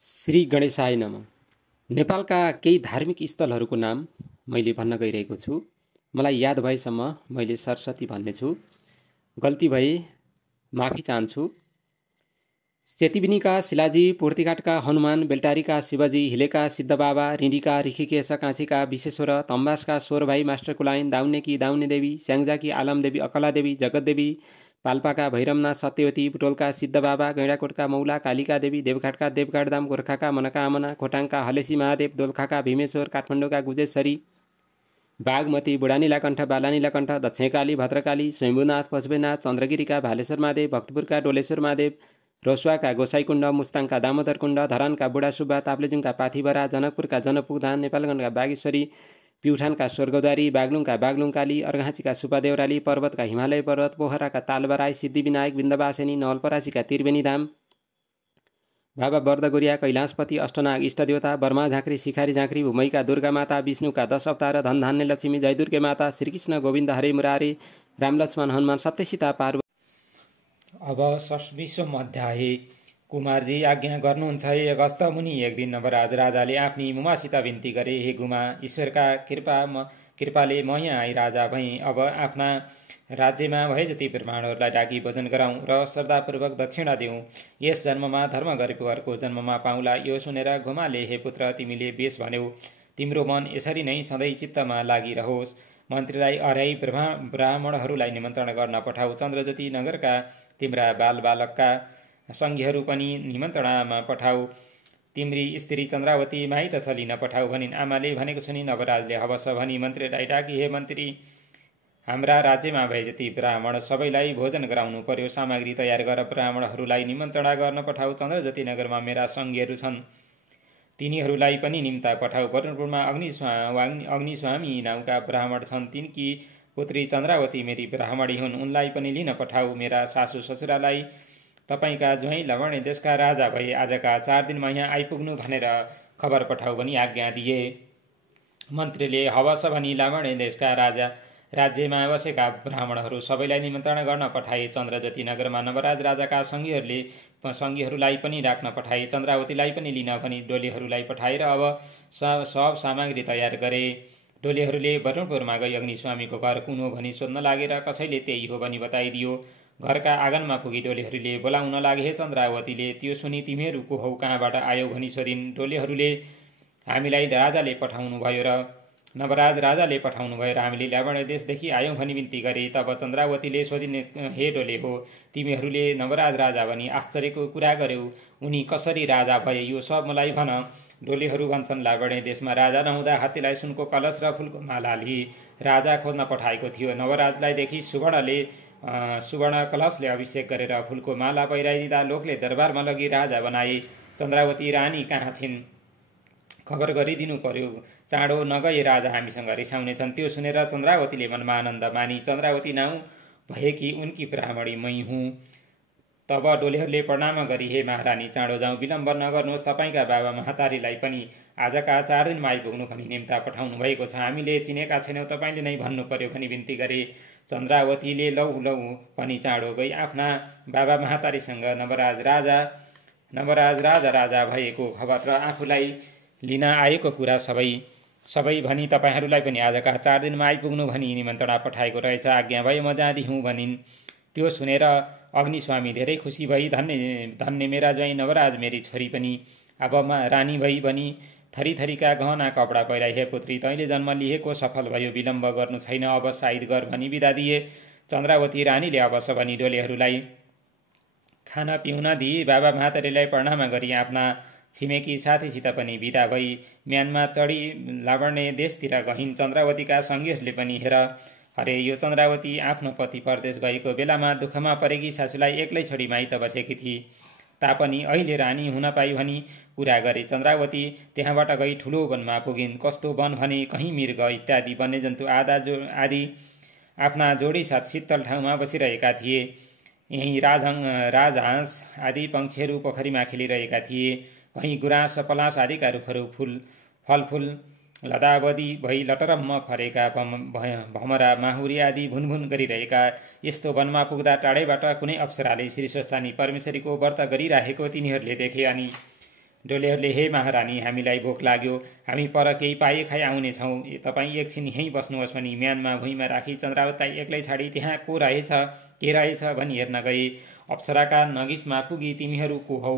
श्री गणेशाय नमः। नेपालका केही धार्मिक स्थलहरूको नाम मैले भन्न गइरहेको छु। मलाई याद भएसम्म मैले सरस्वती भन्नेछु, गल्ती भए माफी चाहन्छु। चेतिबिनीका शिलाजी, पूर्तिघाटका हनुमान, बेलटारीका शिवजी, हिलेका सिद्धबाबा, रिडीका ऋषिकेश काशीका विश्वेश्वर, तम्बासका स्वरभाइ मास्टर कुलाइन, दाउनेकी दाउने देवी, स्याङ्जाकी आलमदेवी, अकलादेवी, जगतदेवी, पाल्पाका भैरमनाथ सत्यवती, बुटोलका सिद्धबाबा, गैँडाकोटका मौला, कालिका देवी, देवघाटका देवघाटधाम, गोर्खाका मनोकामना, खोटाङका हलेसी महादेव, दोलखाका भीमेश्वर, काठमाडौँका गुजेश्वरी, बागमती, बुढानीलाकण्ठ, बालानीलाकण्ठ, दक्षिणकाली, भद्रकाली, स्वयम्भूनाथ, पशुपतिनाथ, चन्द्रगिरीका भालेश्वर महादेव, भक्तपुरका डोलेश्वर महादेव, रोसुवाका गोसाईकुण्ड, मुस्ताङका दामोदर कुण्ड, धरानका बुढा सुब्बा, ताप्लेजुङका पाथिभरा, जनकपुरका जनकपुरधाम, नेपालगञ्जका बागेश्वरी, प्युठानका स्वर्गद्वारी, बागलुङका बागलुङकाली, अर्घाँचीका सुब्बादेउराली, पर्वतका हिमालय पर्वत, पोखराका तालबराई, सिद्धिविनायक, बिन्दवासिनी, नवलपरासीका त्रिवेणी धाम, बाबा बर्दगोरिया, कैलाशपति, अष्टनाग इष्टदेवता, बर्मा झाँक्री, शिखारी झाँक्री, भूमैका दुर्गा माता, विष्णुका 10 अवतार, धनधान्य लक्ष्मी, जयदुर्गे माता, श्रीकृष्ण गोविन्द हरे मुरारी, रामलक्ष्मण हनुमान, सत्यसीता पार्वती। अब षष्ठीसौँ अध्याय। कुमारजी आज्ञा गर्नुहुन्छ हे अगस्त मुनि। एक दिन नवराज राजाले आफ्नी मुमासित विन्ती गरे, हे गुमा, ईश्वरका कृपाले म यहाँ आई राजा भएँ। अब आफ्ना राज्यमा भए जति ब्राह्मणहरूलाई डाकी भोजन गराउँ र श्रद्धापूर्वक दक्षिणा दिउँ। यस जन्ममा धर्म गरेको अर्को जन्ममा पाउला। यो सुनेर घुमाले, हे पुत्र, तिमीले बेस भन्यौ। तिम्रो मन यसरी नै सधैँ चित्तमा लागिरहोस्। मन्त्रीलाई अर्याई ब्राह्मणहरूलाई निमन्त्रण गर्न पठाऊ। चन्द्रज्योति नगरका तिम्रा बालबालकका सङ्घीहरू पनि निमन्त्रणामा पठाऊ। तिम्री स्त्री चन्द्रावती माइत चलिन पठाऊ भनिन्। आमाले भनेको सुनि नवराजले हवस भनी मन्त्रीलाई डाकी, हे मन्त्री, हाम्रा राज्यमा भए जति ब्राह्मण सबैलाई भोजन गराउनु पर्यो। सामग्री तयार गर ब्राह्मणहरूलाई निमन्त्रणा गर्न पठाऊ। चन्द्रज्योति नगरमा मेरा सङ्घीहरू छन्, तिनीहरूलाई पनि निम्ता पठाऊ। बरुणपुरमा अग्निस्वामी नाउँका ब्राह्मण छन्, तिनकी पुत्री चन्द्रावती मेरी ब्राह्मणी हुन्, उनलाई पनि लिन पठाऊ। मेरा सासू ससुरालाई तपाईँका ज्वाइँ लवणे देशका राजा भए आजका 4 दिनमा यहाँ आइपुग्नु भनेर खबर पठाऊ भनी आज्ञा दिए। मन्त्रीले हवस भनी लवणे देशका राज्यमा बसेका ब्राह्मणहरू सबैलाई निमन्त्रण गर्न पठाए। चन्द्रज्योति नगरमा नवराज राजाका सङ्घीहरूलाई पनि डाक्न पठाए। चन्द्रावतीलाई पनि लिन भनी डोलीहरूलाई पठाएर अब सब सामग्री तयार गरे। डोलीहरूले बरुणपुरमा गई अग्निस्वामीको घर कुन हो भनी सोध्न लागेर कसैले त्यही हो भनी बताइदियो। घरका आँगनमा पुगी डोलीहरूले बोलाउन लागे। हे चन्द्रावतीले त्यो सुनि तिमीहरू को हौ, कहाँबाट आयौ भनी सोधिन्। डोलीहरूले हामीलाई राजाले पठाउनु भयो र नवराज राजाले पठाउनु भयो र हामीले लवणे देशदेखि आयौँ भनी बिन्ती गरे। तब चन्द्रावतीले सोधिन्, हे डोले हो, तिमीहरूले नवराज राजा भनी आश्चर्यको कुरा गर्यौ, उनी कसरी राजा भए यो सब मलाई भन। डोलेहरू भन्छन्, लवणे देशमा राजा नहुँदा हात्तीलाई सुनको कलश र फुलको मालाले राजा खोज्न पठाएको थियो। नवराजलाई देखि सुवर्ण कलशले अभिषेक गरेर फुलको माला पहिराइदिँदा लोकले दरबारमा लगी राजा बनाए। चन्द्रावती रानी कहाँ छिन्, खबर गरिदिनु पर्यो। चाँडो नगए राजा हामीसँग रिसाउने छन्। त्यो सुनेर चन्द्रावतीले मनमा आनन्द मानी। चन्द्रावती नाउँ भएकी उनकी ब्राह्मणी मै हुँ। तब डोलेहरूले प्रणाम गरी, हे महारानी, चाँडो जाउँ, विलम्ब नगर्नुहोस्। तपाईँका बाबा महातारीलाई पनि आजका 4 दिनमा आइपुग्नु भनी निम्ता पठाउनु भएको छ। हामीले चिनेका छैनौँ, तपाईँले नै भन्नु पर्यो भनी बिन्ती गरे। चन्द्रावतीले लौ पनि चाँडो गई आफ्ना बाबा महातारीसँग नवराज राजा भएको खबर र आफूलाई लिन आएको कुरा सबै भनी तपाईँहरूलाई पनि आजका 4 दिनमा आइपुग्नु भनी निमन्त्रणा पठाएको रहेछ। आज्ञा भए म जाँदी हुँ भनिन्। त्यो सुनेर अग्निस्वामी धेरै खुसी भई, धन्य मेरा ज्वाइँ नवराज, मेरी छोरी पनि अब रानी भई भनी थरीका गहना कपडा पहिराई। हे पुत्री, तैँले जन्म लिएको सफल भयो, विलम्ब गर्नु छैन, अब साइद गर भनी बिदा दिए। चन्द्रावती रानीले अवश्य भनी डोलेहरूलाई खाना पिउन दिई बाबा महातारीलाई प्रणाम गरी आफ्ना छिमेकी साथीसित पनि बिदा भई म्यानमा चढी लावण्य देशतिर गइन्। चन्द्रावतीका सङ्गीहरूले पनि, हेर अरे, यो चन्द्रावती आफ्नो पति परदेश गएको बेलामा दुःखमा परेकी सासूलाई एक्लै छोडी माइत बसेकी थिए तापनि अहिले रानी हुन पाई भनी कुरा गरे। चन्द्रावती त्यहाँबाट गई ठुलो वनमा पुगिन्। कस्तो वन भने कहीँ मृग इत्यादि वन्यजन्तु आदि आफ्ना जोडी साथ शीतल ठाउँमा बसिरहेका थिए। यहीँ राजहाँस आदि पक्षीहरू पोखरीमा खेलिरहेका थिए। कहीँ गुराँस पलास आदिका रुखहरू फलफुल लदावदी भई लटरम्म फरेका भमरा माहुरी आदि भुनभुन गरिरहेका। यस्तो वनमा पुग्दा टाढैबाट कुनै अप्सराले श्री स्वस्थानी परमेश्वरीको व्रत गरिराखेको तिनीहरूले देखे अनि डोलेहरूले हे महारानी हामीलाई भोक लाग्यो, हामी पर केही पाए खाइ आउनेछौँ, तपाईँ एकछिन यहीँ बस्नुहोस् भनी म्यानमा भुइँमा राखी चन्द्रावतीलाई एक्लै छाडी त्यहाँ को रहेछ के रहेछ भनी हेर्न गए। अप्सराका नगिचमा पुगी तिमीहरू को हौ,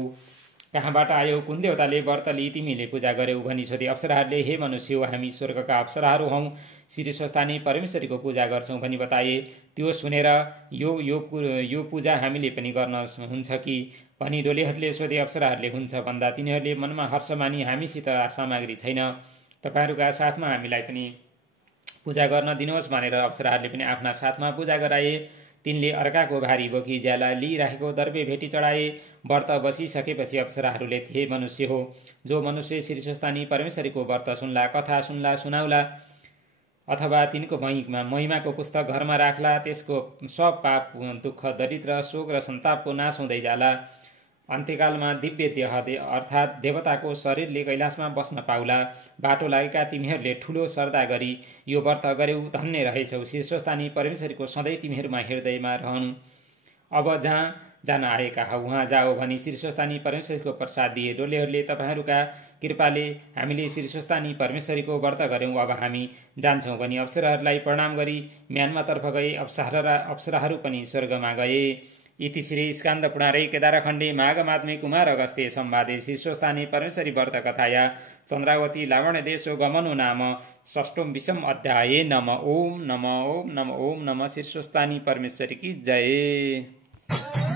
कहाँबाट आयौ, कुन देवताले व्रत लिई तिमीले पूजा गर्यौ भनी सोधे। अप्सराहरूले हे मनुष्य हो, हामी स्वर्गका अप्सराहरू हौँ, श्री स्वस्थानी परमेश्वरीको पूजा गर्छौँ भनी बताए। त्यो सुनेर यो पूजा हामीले पनि गर्न हुन्छ कि भनी डोलेहरूले सोधे। अप्सराहरूले हुन्छ भन्दा तिनीहरूले मनमा हर्ष मानी हामीसित सामग्री छैन, तपाईँहरूका साथमा हामीलाई पनि पूजा गर्न दिनुहोस् भनेर अप्सराहरूले पनि आफ्ना साथमा पूजा गराए। तिनले अर्काको भारी बोकी ज्याला लिइराखेको दर्बे भेटी चढाए। व्रत बसिसकेपछि अप्सराहरूले हे मनुष्य हो, जो मनुष्य श्री स्वस्थानी परमेश्वरीको व्रत सुन्ला, कथा सुन्ला, सुनाउला अथवा तिनको महिमाको पुस्तक घरमा राख्ला, त्यसको सब पाप दुःख दरिद्र शोक र सन्तापको नाश हुँदै जाला। अन्त्यकालमा दिव्य देह अर्थात् देवताको शरीरले कैलाशमा बस्न पाउला। बाटो लागेका तिमीहरूले ठुलो श्रद्धा गरी यो व्रत गर्यौ, धन्य रहेछौ, श्री स्वस्थानी परमेश्वरीको सधैँ तिमीहरूमा हृदयमा रहनु। अब जहाँ जान आएका हौ उहाँ जाओ भनी श्री स्वस्थानी परमेश्वरीको प्रसाद दिए। डोलेहरूले तपाईँहरूका कृपाले हामीले श्री स्वस्थानी परमेश्वरीको व्रत गऱ्यौँ, अब हामी जान्छौँ भनी अप्सराहरूलाई प्रणाम गरी म्यानमातर्फ गए। अप्सराहरू पनि स्वर्गमा गए। इति श्री स्कान्द पुराणे केदारखण्डे माघमात्मे कुमार अगस्त्ये संवादे श्री स्वस्थानी परमेश्वरी व्रत कथाया चन्द्रावती लावण्यदेशो गमनो नाम षष्ठम विषम अध्याये। नम ओम नम ओम नम ओम नम श्री स्वस्थानी परमेश्वरी की जय।